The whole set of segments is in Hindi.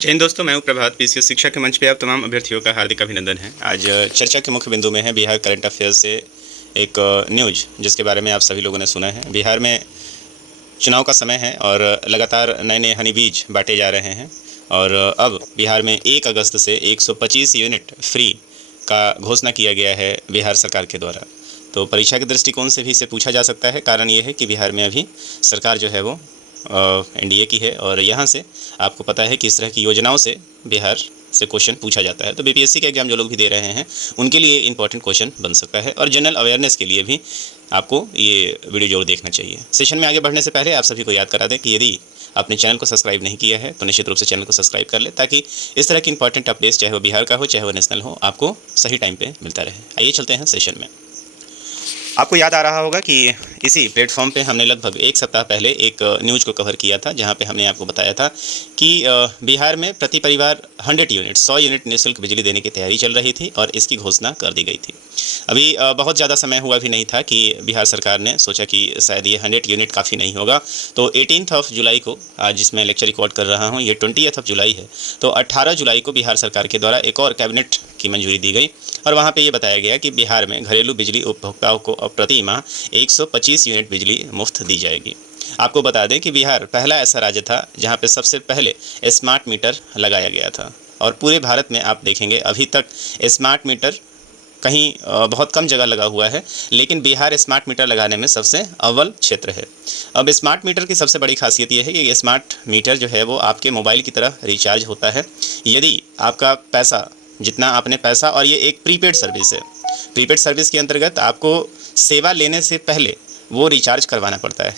जय हिंद दोस्तों, मैं हूं प्रभात। पीसीएस शिक्षा के मंच पे आप तमाम अभ्यर्थियों का हार्दिक अभिनंदन है। आज चर्चा के मुख्य बिंदु में है बिहार करंट अफेयर से एक न्यूज़ जिसके बारे में आप सभी लोगों ने सुना है। बिहार में चुनाव का समय है और लगातार नए नए हनी बीज बांटे जा रहे हैं और अब बिहार में 1 अगस्त से 125 यूनिट फ्री का घोषणा किया गया है बिहार सरकार के द्वारा। तो परीक्षा के दृष्टिकोण से भी इसे पूछा जा सकता है। कारण ये है कि बिहार में अभी सरकार जो है वो एनडीए की है और यहाँ से आपको पता है कि इस तरह की योजनाओं से बिहार से क्वेश्चन पूछा जाता है। तो बीपीएससी के एग्जाम जो लोग भी दे रहे हैं उनके लिए इंपॉर्टेंट क्वेश्चन बन सकता है और जनरल अवेयरनेस के लिए भी आपको ये वीडियो जरूर देखना चाहिए। सेशन में आगे बढ़ने से पहले आप सभी को याद करा दें कि यदि आपने चैनल को सब्सक्राइब नहीं किया है तो निश्चित रूप से चैनल को सब्सक्राइब कर ले, ताकि इस तरह की इंपॉर्टेंट अपडेट्स चाहे वो बिहार का हो चाहे वो नेशनल हो आपको सही टाइम पे मिलता रहे। आइए चलते हैं सेशन में। आपको याद आ रहा होगा कि इसी प्लेटफॉर्म पे हमने लगभग 1 सप्ताह पहले एक न्यूज़ को कवर किया था, जहां पे हमने आपको बताया था कि बिहार में प्रति परिवार 100 यूनिट निःशुल्क बिजली देने की तैयारी चल रही थी और इसकी घोषणा कर दी गई थी। अभी बहुत ज़्यादा समय हुआ भी नहीं था कि बिहार सरकार ने सोचा कि शायद ये 100 यूनिट काफ़ी नहीं होगा। तो 18 जुलाई को, आज जिसमें लेक्चर रिकॉर्ड कर रहा हूँ, ये 20 जुलाई है, तो 18 जुलाई को बिहार सरकार के द्वारा एक और कैबिनेट की मंजूरी दी गई और वहाँ पे ये बताया गया कि बिहार में घरेलू बिजली उपभोक्ताओं को अब प्रति माह 125 यूनिट बिजली मुफ्त दी जाएगी। आपको बता दें कि बिहार पहला ऐसा राज्य था जहाँ पे सबसे पहले स्मार्ट मीटर लगाया गया था और पूरे भारत में आप देखेंगे अभी तक स्मार्ट मीटर कहीं बहुत कम जगह लगा हुआ है, लेकिन बिहार स्मार्ट मीटर लगाने में सबसे अव्वल क्षेत्र है। अब स्मार्ट मीटर की सबसे बड़ी खासियत ये है कि स्मार्ट मीटर जो है वो आपके मोबाइल की तरह रिचार्ज होता है। यदि आपका पैसा, जितना आपने पैसा, और ये एक प्रीपेड सर्विस है। प्रीपेड सर्विस के अंतर्गत आपको सेवा लेने से पहले वो रिचार्ज करवाना पड़ता है।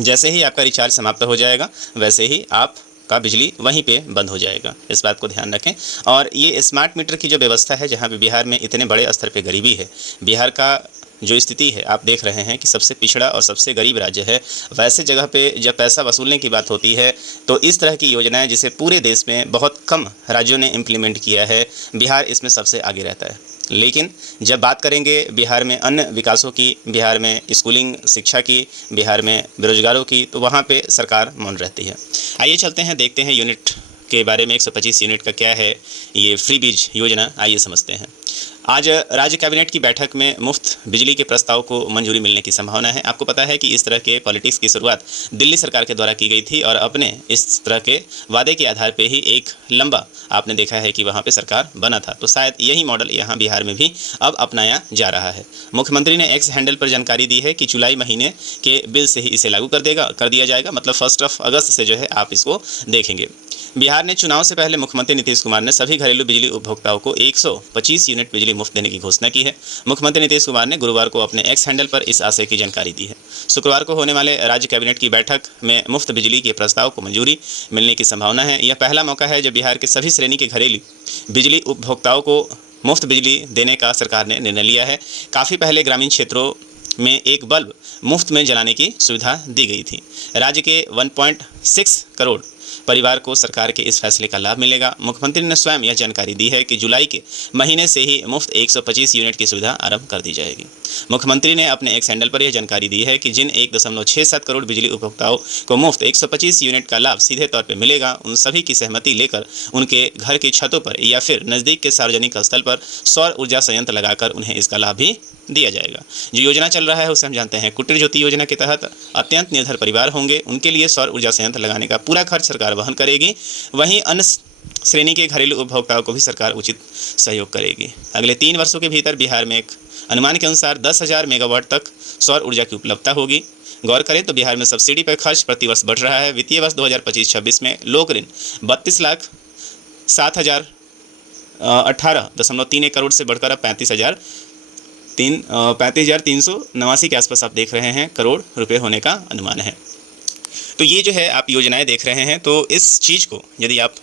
जैसे ही आपका रिचार्ज समाप्त हो जाएगा वैसे ही आपका बिजली वहीं पे बंद हो जाएगा। इस बात को ध्यान रखें। और ये स्मार्ट मीटर की जो व्यवस्था है, जहाँ पे बिहार में इतने बड़े स्तर पे गरीबी है, बिहार का जो स्थिति है आप देख रहे हैं कि सबसे पिछड़ा और सबसे गरीब राज्य है, वैसे जगह पे जब पैसा वसूलने की बात होती है तो इस तरह की योजनाएं जिसे पूरे देश में बहुत कम राज्यों ने इम्प्लीमेंट किया है, बिहार इसमें सबसे आगे रहता है। लेकिन जब बात करेंगे बिहार में अन्य विकासों की, बिहार में स्कूलिंग शिक्षा की, बिहार में बेरोजगारों की, तो वहाँ पे सरकार मौन रहती है। आइए चलते हैं, देखते हैं यूनिट के बारे में। 125 यूनिट का क्या है ये फ्री बीज योजना, आइए समझते हैं। आज राज्य कैबिनेट की बैठक में मुफ्त बिजली के प्रस्ताव को मंजूरी मिलने की संभावना है। आपको पता है कि इस तरह के पॉलिटिक्स की शुरुआत दिल्ली सरकार के द्वारा की गई थी और अपने इस तरह के वादे के आधार पे ही एक लंबा आपने देखा है कि वहाँ पे सरकार बना था। तो शायद यही मॉडल यहाँ बिहार में भी अब अपनाया जा रहा है। मुख्यमंत्री ने एक्स हैंडल पर जानकारी दी है कि जुलाई महीने के बिल से ही इसे लागू कर दिया जाएगा। मतलब 1 अगस्त से जो है आप इसको देखेंगे। बिहार ने चुनाव से पहले मुख्यमंत्री नीतीश कुमार ने सभी घरेलू बिजली उपभोक्ताओं को 125 यूनिट बिजली मुफ्त देने की घोषणा की है। मुख्यमंत्री नीतीश कुमार ने गुरुवार को अपने एक्स हैंडल पर इस आशय की जानकारी दी है। शुक्रवार को होने वाले राज्य कैबिनेट की बैठक में मुफ्त बिजली के प्रस्ताव को मंजूरी मिलने की संभावना है। यह पहला मौका है जब बिहार के सभी श्रेणी के घरेलू बिजली उपभोक्ताओं को मुफ्त बिजली देने का सरकार ने निर्णय लिया है। काफ़ी पहले ग्रामीण क्षेत्रों में एक बल्ब मुफ्त में जलाने की सुविधा दी गई थी। राज्य के 1.6 करोड़ परिवार को सरकार के इस फैसले का लाभ मिलेगा। मुख्यमंत्री ने स्वयं यह जानकारी दी है कि जुलाई के महीने से ही मुफ्त 125 यूनिट की सुविधा आरंभ कर दी जाएगी। मुख्यमंत्री ने अपने एक्स हैंडल पर यह जानकारी दी है कि जिन 1.67 करोड़ बिजली उपभोक्ताओं को मुफ्त 125 यूनिट का लाभ सीधे तौर पर मिलेगा, उन सभी की सहमति लेकर उनके घर की छतों पर या फिर नज़दीक के सार्वजनिक स्थल पर सौर ऊर्जा संयंत्र लगाकर उन्हें इसका लाभ भी दिया जाएगा। जो योजना चल रहा है उसे हम जानते हैं कुटीर ज्योति योजना के तहत अत्यंत निर्धर परिवार होंगे, उनके लिए सौर ऊर्जा संयंत्र लगाने का पूरा खर्च सरकार वहन करेगी। वहीं अन्य श्रेणी के घरेलू उपभोक्ताओं को भी सरकार उचित सहयोग करेगी। अगले 3 वर्षों के भीतर बिहार में एक अनुमान के अनुसार 10,000 मेगावाट तक सौर ऊर्जा की उपलब्धता होगी। गौर करें तो बिहार में सब्सिडी पर खर्च प्रति वर्ष बढ़ रहा है। वित्तीय वर्ष 2025-26 में लोक ऋण 32,07,018.31 करोड़ से बढ़कर अब 35,389 के आसपास आप देख रहे हैं करोड़ रुपए होने का अनुमान है। तो ये जो है आप योजनाएं देख रहे हैं, तो इस चीज़ को यदि आप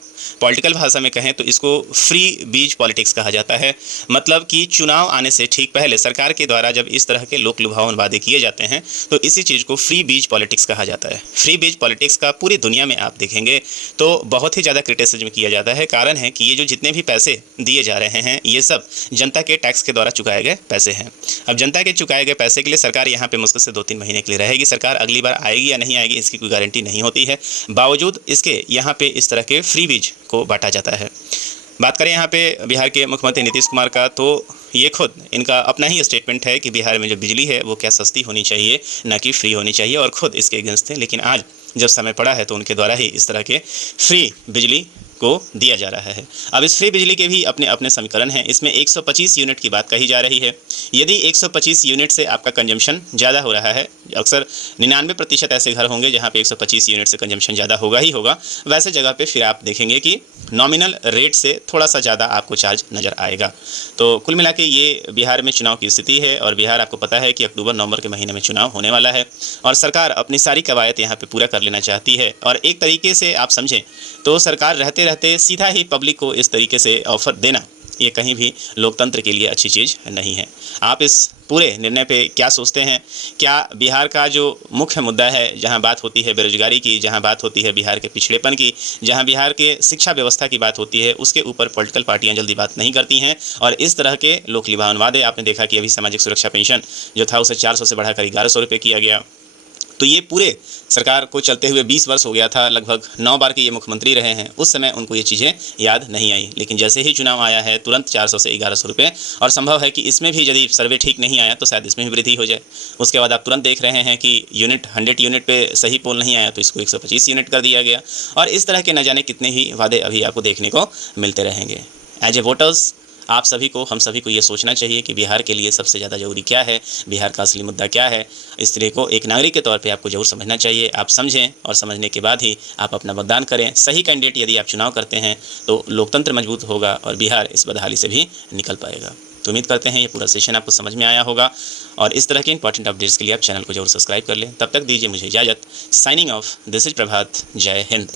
पॉलिटिकल भाषा में कहें तो इसको फ्री बीज पॉलिटिक्स कहा जाता है। मतलब कि चुनाव आने से ठीक पहले सरकार के द्वारा जब इस तरह के लोक लुभावन वादे किए जाते हैं तो इसी चीज़ को फ्री बीज पॉलिटिक्स कहा जाता है। फ्री बीज पॉलिटिक्स का पूरी दुनिया में आप देखेंगे तो बहुत ही ज़्यादा क्रिटिसिज्म किया जाता है। कारण है कि ये जो जितने भी पैसे दिए जा रहे हैं ये सब जनता के टैक्स के द्वारा चुकाए गए पैसे हैं। अब जनता के चुकाए गए पैसे के लिए सरकार यहाँ पे मुश्किल से 2-3 महीने के लिए रहेगी। सरकार अगली बार आएगी या नहीं आएगी इसकी कोई गारंटी नहीं होती है। बावजूद इसके यहाँ पे इस तरह के फ्री बीज परसेंटेज को बांटा जाता है। बात करें यहाँ पे बिहार के मुख्यमंत्री नीतीश कुमार का, तो ये खुद इनका अपना ही स्टेटमेंट है कि बिहार में जो बिजली है वो क्या सस्ती होनी चाहिए, ना कि फ्री होनी चाहिए, और ख़ुद इसके अगेंस्ट थे। लेकिन आज जब समय पड़ा है तो उनके द्वारा ही इस तरह के फ्री बिजली को दिया जा रहा है। अब इस फ्री बिजली के भी अपने अपने समीकरण हैं। इसमें 125 यूनिट की बात कही जा रही है। यदि 125 यूनिट से आपका कंजम्पशन ज़्यादा हो रहा है, अक्सर 99% ऐसे घर होंगे जहां पे 125 यूनिट से कंजम्पशन ज़्यादा होगा ही होगा, वैसे जगह पे फिर आप देखेंगे कि नॉमिनल रेट से थोड़ा सा ज़्यादा आपको चार्ज नज़र आएगा। तो कुल मिला के ये बिहार में चुनाव की स्थिति है, और बिहार आपको पता है कि अक्टूबर नवंबर के महीने में चुनाव होने वाला है, और सरकार अपनी सारी कवायद यहाँ पर पूरा कर लेना चाहती है। और एक तरीके से आप समझें तो सरकार रहते रहते सीधा ही पब्लिक को इस तरीके से ऑफर देना, ये कहीं भी लोकतंत्र के लिए अच्छी चीज़ नहीं है। आप इस पूरे निर्णय पे क्या सोचते हैं? क्या बिहार का जो मुख्य मुद्दा है, जहां बात होती है बेरोजगारी की, जहां बात होती है बिहार के पिछड़ेपन की, जहां बिहार के शिक्षा व्यवस्था की बात होती है, उसके ऊपर पॉलिटिकल पार्टियां जल्दी बात नहीं करती हैं, और इस तरह के लोकलुभावन वादे, आपने देखा कि अभी सामाजिक सुरक्षा पेंशन जो था उसे 400 से बढ़ाकर 1100 रुपये किया गया। तो ये पूरे सरकार को चलते हुए 20 वर्ष हो गया था, लगभग 9 बार के ये मुख्यमंत्री रहे हैं। उस समय उनको ये चीज़ें याद नहीं आई, लेकिन जैसे ही चुनाव आया है तुरंत 400 से 1100 रुपये, और संभव है कि इसमें भी यदि सर्वे ठीक नहीं आया तो शायद इसमें भी वृद्धि हो जाए। उसके बाद आप तुरंत देख रहे हैं कि 100 यूनिट पे सही पोल नहीं आया तो इसको 125 यूनिट कर दिया गया, और इस तरह के न जाने कितने ही वादे अभी आपको देखने को मिलते रहेंगे। एज ए वोटर्स, आप सभी को, हम सभी को ये सोचना चाहिए कि बिहार के लिए सबसे ज़्यादा ज़रूरी क्या है, बिहार का असली मुद्दा क्या है। इस तरह को एक नागरिक के तौर पे आपको जरूर समझना चाहिए। आप समझें, और समझने के बाद ही आप अपना मतदान करें। सही कैंडिडेट यदि आप चुनाव करते हैं तो लोकतंत्र मजबूत होगा और बिहार इस बदहाली से भी निकल पाएगा। तो उम्मीद करते हैं ये पूरा सेशन आपको समझ में आया होगा, और इस तरह के इंपॉर्टेंट अपडेट्स के लिए आप चैनल को जरूर सब्सक्राइब कर लें। तब तक दीजिए मुझे इजाज़त। साइनिंग ऑफ, दिस इज प्रभात। जय हिंद।